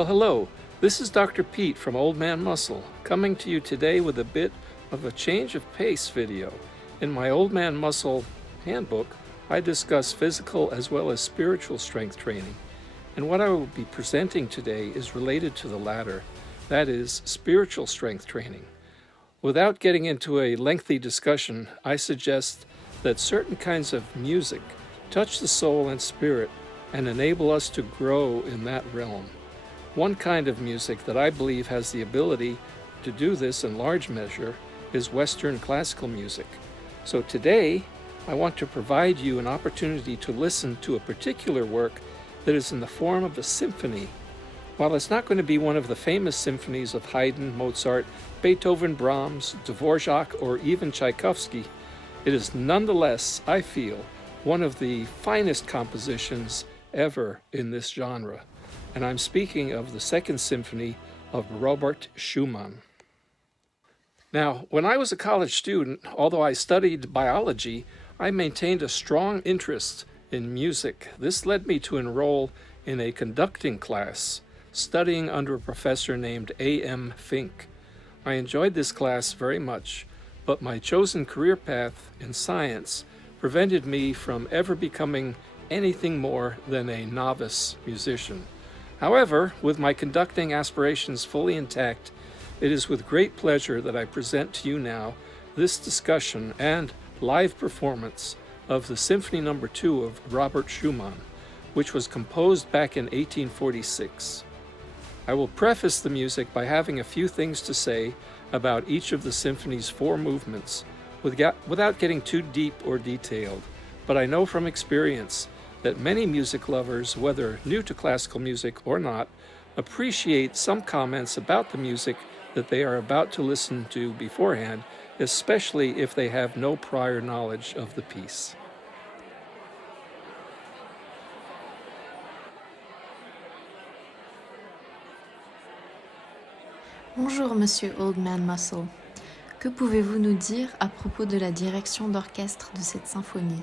Well, hello. This is Dr. Pete from Old Man Muscle, coming to you today with a bit of a change of pace video. In my Old Man Muscle handbook, I discuss physical as well as spiritual strength training. And what I will be presenting today is related to the latter, that is, spiritual strength training. Without getting into a lengthy discussion, I suggest that certain kinds of music touch the soul and spirit and enable us to grow in that realm. One kind of music that I believe has the ability to do this in large measure is Western classical music. So today, I want to provide you an opportunity to listen to a particular work that is in the form of a symphony. While it's not going to be one of the famous symphonies of Haydn, Mozart, Beethoven, Brahms, Dvorak, or even Tchaikovsky, it is nonetheless, I feel, one of the finest compositions ever in this genre. And I'm speaking of the Second Symphony of Robert Schumann. Now, when I was a college student, although I studied biology, I maintained a strong interest in music. This led me to enroll in a conducting class, studying under a professor named A.M. Fink. I enjoyed this class very much, but my chosen career path in science prevented me from ever becoming anything more than a novice musician. However, with my conducting aspirations fully intact, it is with great pleasure that I present to you now this discussion and live performance of the Symphony No. 2 of Robert Schumann, which was composed back in 1846. I will preface the music by having a few things to say about each of the symphony's 4 movements without getting too deep or detailed, but I know from experience that many music lovers, whether new to classical music or not, appreciate some comments about the music that they are about to listen to beforehand, especially if they have no prior knowledge of the piece. Bonjour, Monsieur Old Man Muscle. Que pouvez-vous nous dire à propos de la direction d'orchestre de cette symphonie?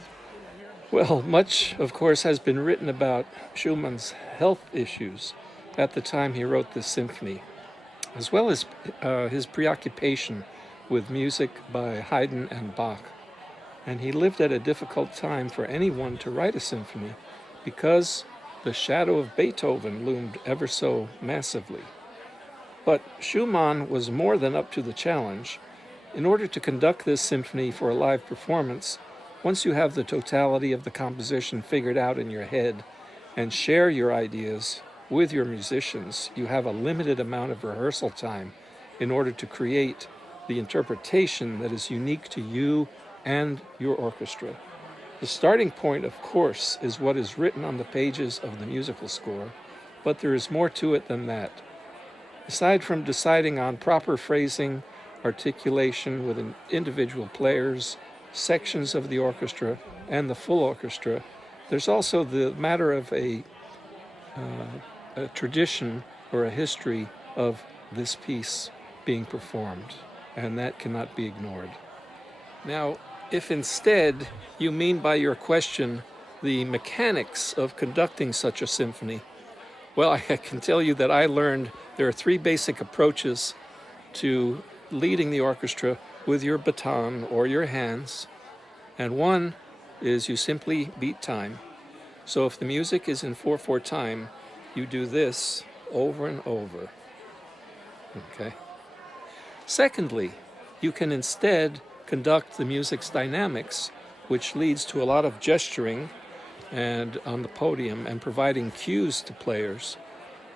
Well, much, of course, has been written about Schumann's health issues at the time he wrote this symphony, as well as his preoccupation with music by Haydn and Bach. And he lived at a difficult time for anyone to write a symphony because the shadow of Beethoven loomed ever so massively. But Schumann was more than up to the challenge. In order to conduct this symphony for a live performance, once you have the totality of the composition figured out in your head and share your ideas with your musicians, you have a limited amount of rehearsal time in order to create the interpretation that is unique to you and your orchestra. The starting point, of course, is what is written on the pages of the musical score, but there is more to it than that. Aside from deciding on proper phrasing, articulation with individual players, sections of the orchestra, and the full orchestra, there's also the matter of a tradition or a history of this piece being performed, and that cannot be ignored. Now, if instead you mean by your question the mechanics of conducting such a symphony, well, I can tell you that I learned there are 3 basic approaches to leading the orchestra with your baton or your hands, and one is you simply beat time. So if the music is in 4/4 time, you do this over and over. Okay. Secondly, you can instead conduct the music's dynamics, which leads to a lot of gesturing and on the podium and providing cues to players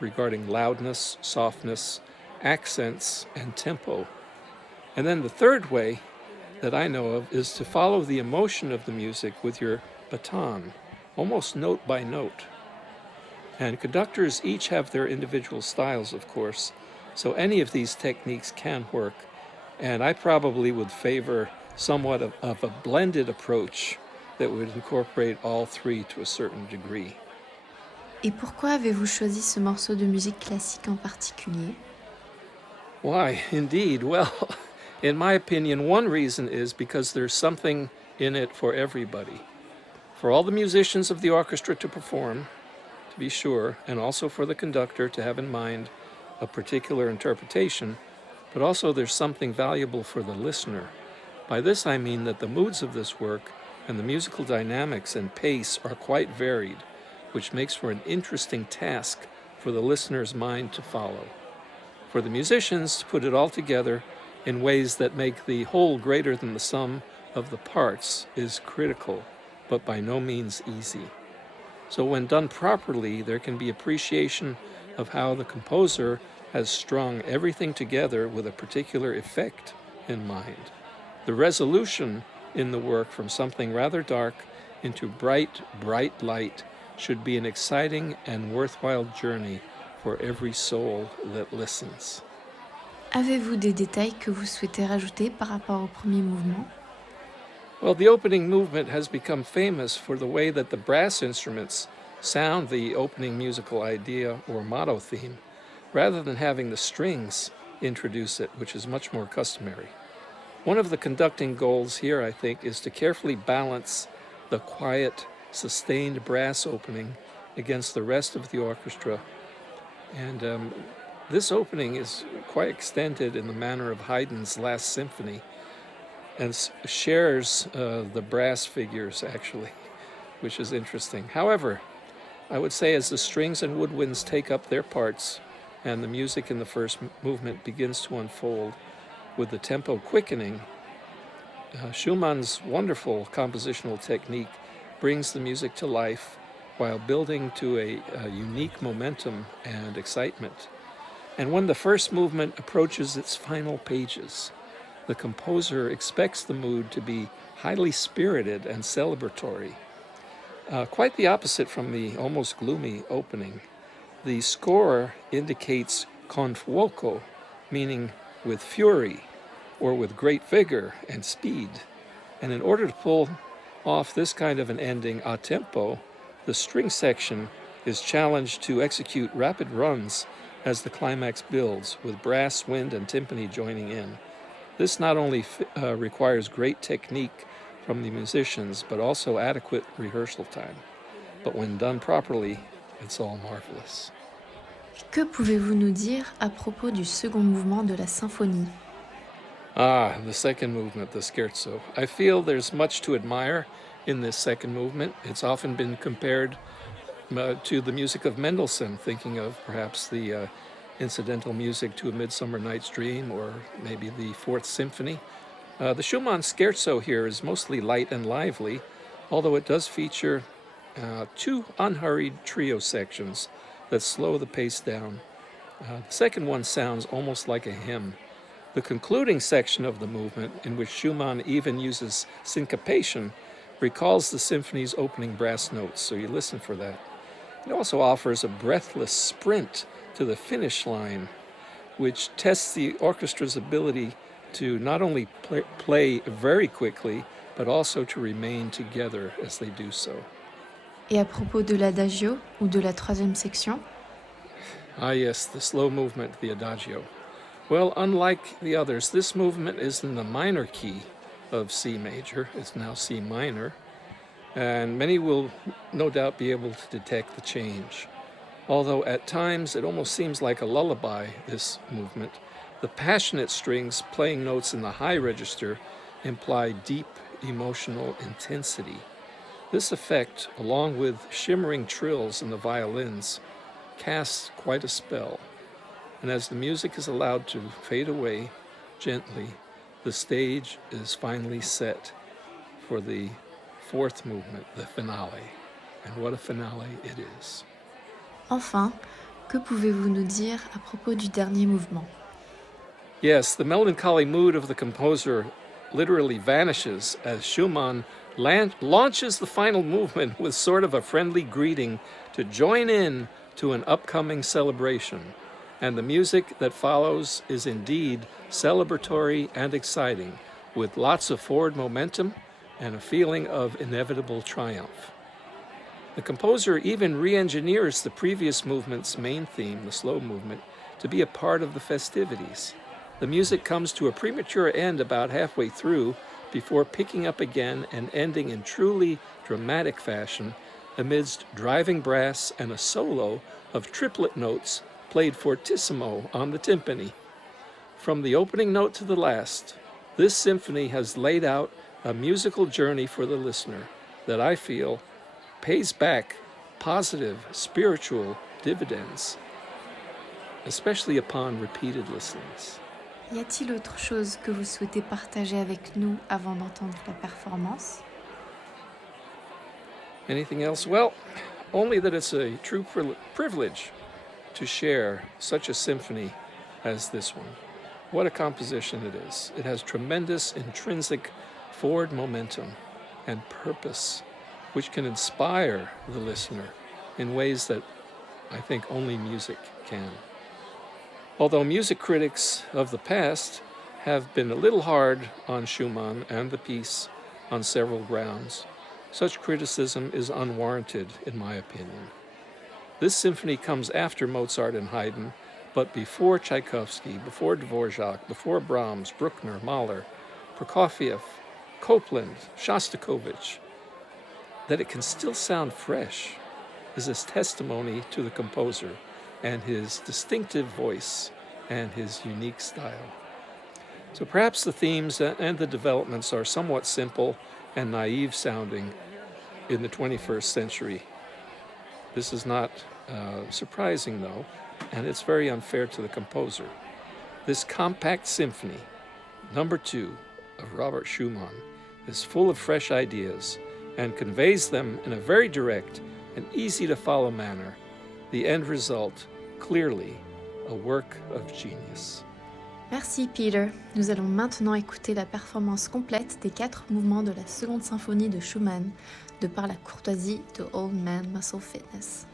regarding loudness, softness, accents, and tempo. And then the third way that I know of is to follow the emotion of the music with your baton, almost note by note. And conductors each have their individual styles, of course, so any of these techniques can work, and I probably would favor somewhat of a blended approach that would incorporate all 3 to a certain degree. Et pourquoi avez-vous choisi ce morceau de musique classique en particulier? Why, indeed. Well, in my opinion, one reason is because there's something in it for everybody. For all the musicians of the orchestra to perform, to be sure, and also for the conductor to have in mind a particular interpretation, but also there's something valuable for the listener. By this I mean that the moods of this work and the musical dynamics and pace are quite varied, which makes for an interesting task for the listener's mind to follow. For the musicians to put it all together in ways that make the whole greater than the sum of the parts is critical, but by no means easy. So when done properly, there can be appreciation of how the composer has strung everything together with a particular effect in mind. The resolution in the work from something rather dark into bright, bright light should be an exciting and worthwhile journey for every soul that listens. Avez-vous des détails que vous souhaitez rajouter par rapport au premier mouvement? Well, the opening movement has become famous for the way that the brass instruments sound the opening musical idea or motto theme, rather than having the strings introduce it, which is much more customary. One of the conducting goals here, I think, is to carefully balance the quiet, sustained brass opening against the rest of the orchestra. And this opening is quite extended in the manner of Haydn's Last Symphony and shares the brass figures, actually, which is interesting. However, I would say as the strings and woodwinds take up their parts and the music in the first movement begins to unfold, with the tempo quickening, Schumann's wonderful compositional technique brings the music to life while building to a unique momentum and excitement. And when the first movement approaches its final pages, the composer expects the mood to be highly spirited and celebratory. Quite the opposite from the almost gloomy opening. The score indicates con fuoco, meaning with fury or with great vigor and speed. And in order to pull off this kind of an ending a tempo, the string section is challenged to execute rapid runs as the climax builds, with brass, wind, and timpani joining in. This not only requires great technique from the musicians, but also adequate rehearsal time. But when done properly, it's all marvelous. Que pouvez-vous nous dire à propos du second mouvement de la symphonie? The second movement, the scherzo. I feel there's much to admire in this second movement. It's often been compared to the music of Mendelssohn, thinking of perhaps the incidental music to A Midsummer Night's Dream or maybe the Fourth Symphony. The Schumann Scherzo here is mostly light and lively, although it does feature two unhurried trio sections that slow the pace down. The second one sounds almost like a hymn. The concluding section of the movement, in which Schumann even uses syncopation, recalls the symphony's opening brass notes, so you listen for that. It also offers a breathless sprint to the finish line, which tests the orchestra's ability to not only play very quickly, but also to remain together as they do so. Et à propos de l'adagio ou de la troisième section? Ah yes, the slow movement, the adagio. Well, unlike the others, this movement is in the minor key of C major. It's now C minor, and many will no doubt be able to detect the change. Although at times it almost seems like a lullaby, this movement, the passionate strings playing notes in the high register imply deep emotional intensity. This effect, along with shimmering trills in the violins, casts quite a spell. And as the music is allowed to fade away gently, the stage is finally set for the fourth movement, the finale. And what a finale it is. Enfin, que pouvez-vous nous dire à propos du dernier mouvement? Yes, the melancholy mood of the composer literally vanishes as Schumann launches the final movement with sort of a friendly greeting to join in to an upcoming celebration. And the music that follows is indeed celebratory and exciting, with lots of forward momentum and a feeling of inevitable triumph. The composer even re-engineers the previous movement's main theme, the slow movement, to be a part of the festivities. The music comes to a premature end about halfway through before picking up again and ending in truly dramatic fashion amidst driving brass and a solo of triplet notes played fortissimo on the timpani. From the opening note to the last, this symphony has laid out a musical journey for the listener that I feel pays back positive spiritual dividends, especially upon repeated listenings. Y a-t-il autre chose que vous souhaitez partager avec nous avant d'entendre la performance? Anything else? Well, only that it's a true privilege to share such a symphony as this one. What a composition it is. It has tremendous intrinsic forward momentum and purpose, which can inspire the listener in ways that I think only music can. Although music critics of the past have been a little hard on Schumann and the piece on several grounds, such criticism is unwarranted, in my opinion. This symphony comes after Mozart and Haydn, but before Tchaikovsky, before Dvorak, before Brahms, Bruckner, Mahler, Prokofiev, Copland, Shostakovich. That it can still sound fresh is a testimony to the composer and his distinctive voice and his unique style. So perhaps the themes and the developments are somewhat simple and naive sounding in the 21st century. This is not surprising, though, and it's very unfair to the composer. This compact symphony, number 2 of Robert Schumann, is full of fresh ideas and conveys them in a very direct and easy-to-follow manner. The end result, clearly, a work of genius. Merci Peter. Nous allons maintenant écouter la performance complète des 4 mouvements de la Seconde Symphonie de Schumann, de par la courtoisie de Old Man Muscle Fitness.